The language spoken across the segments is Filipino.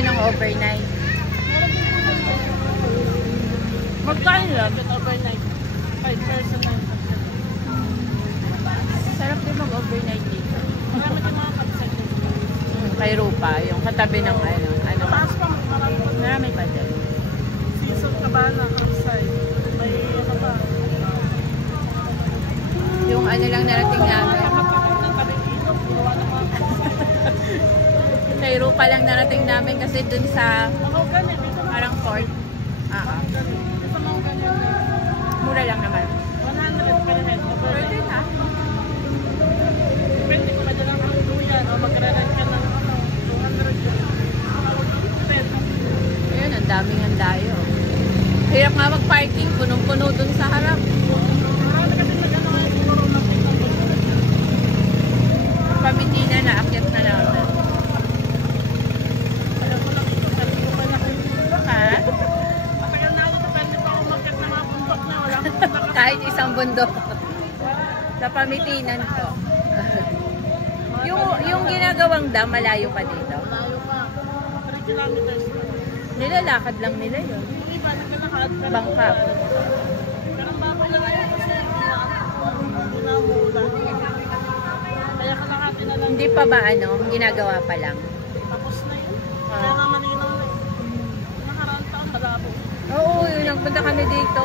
kayo ng overnight. Magkain lang, get overnight. 5 person lang. Sarap din mag-overnight dito. Marami din mga campsite dito. Kay Rupa, yung katabi ng ano. Taas pa, marami Pa din. Season Cabana, campsite. May ano pa. Yung ano lang narating namin. Kay Rupa lang narating namin kasi dun sa parang fort. Mura lang naman. 100 per head. Pwede na. Depende kung madalang ang duyan o magre-rent ka ng 200 yun. Ayun, ang daming andayo. Hirap nga mag-parking, punong-puno dun sa harap. Marami kasi nag-ano ngayon siguro nakita mo. Pamitina na, akyat na namin. Alam mo lang ito, sabi ko pa na. Ha? Kaya na ako, depende pa ako mag-get na mga bundok na wala akong bundok. Kahit isang bundok. Sa Pamitinan to. yung ginagawang dam, malayo pa dito. Malayo pa. 3 kilometers pa. Nilalakad lang nila yun. Yung iba, naglalakad. Bangka. Pero ang baboy na ngayon kasi hindi na umuulan. Kaya kalahati na lang. Hindi pa ba ginagawa pa lang? Tapos na yun. Kaya nga malinaw na yun. Nakaraan taon, malabo. Oo, yun, nagpunta kami dito.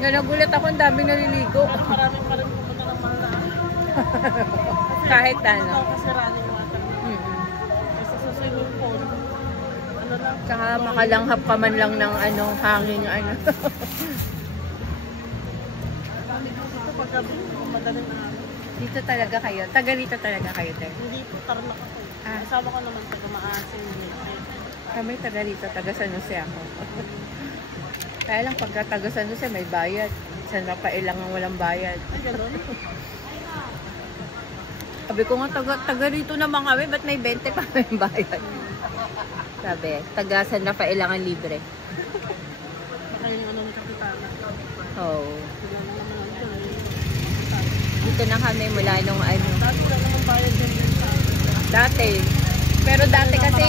Nagulat ako, ang daming naliligo. Pero maraming pa rin pupunta ng Mahalaan. Kahit ano. Kasi running water. Kasi sa swimming pool, ano lang. Tsaka makalanghap ka man lang ng hangin. Ito paggabi, madaling araw. Dito talaga kayo. Taga rito talaga kayo, te. Hindi po, Tarlac ako. Kasama ko naman taga Maasin. Kami taga rito, taga San Jose ako. Kaya lang pagka taga San Jose may bayad. San Rafael lang ang walang bayad. Ay, gano'n? Sabi ko nga, taga rito naman kami, ba't may 20 pa may bayad? Sabi, taga San Rafael lang ang libre. Baka yung anong kapitana. Oo. Dito na kami mula nung Dati na naman bayad din din sa dati. Pero dati kasi,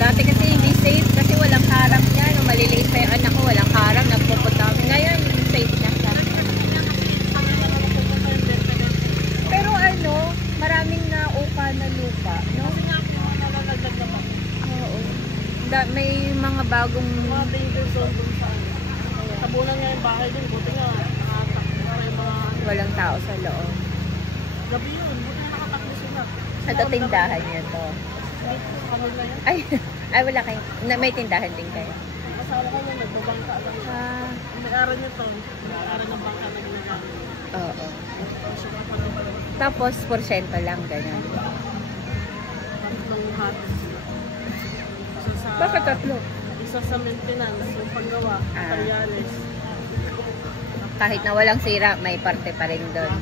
dati kasi hindi safe kasi walang harang niya. Nung maliliit pa yung anak ko, walang harang, nagpupunta kami. Ngayon, safe na siya. Pero maraming naupa na lupa, no? Kasi nga po, nalalagdag naman. Oo. May mga bagong... Mga danger zone dun sa ano. Tabunan nga yung bahay din, buti nga nakatakbo para yung mga... Walang tao sa loob. Gabi yun, buti nga nakatakbo sila. Sa tindahan niya to. Kami na yun. Ay, wala kayo. May tindahan din kayo. Asawa ko yun, nagbabangka lang. May araw nyo to, may araw ng bangka na ginagamit. Oo. Tapos, porsyento lang, ganyan. Tatlong hats. Bakit tatlo? Isa sa maintenance, yung paggawa, materials. Kahit na walang sira, may parte pa rin doon.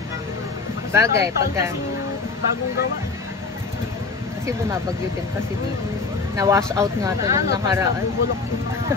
Bagay, pagka... Bagong gawa. Kasi bumabagyo din kasi dito. Na-wash out nga ito nung nakaraan. Bubulok yung mga...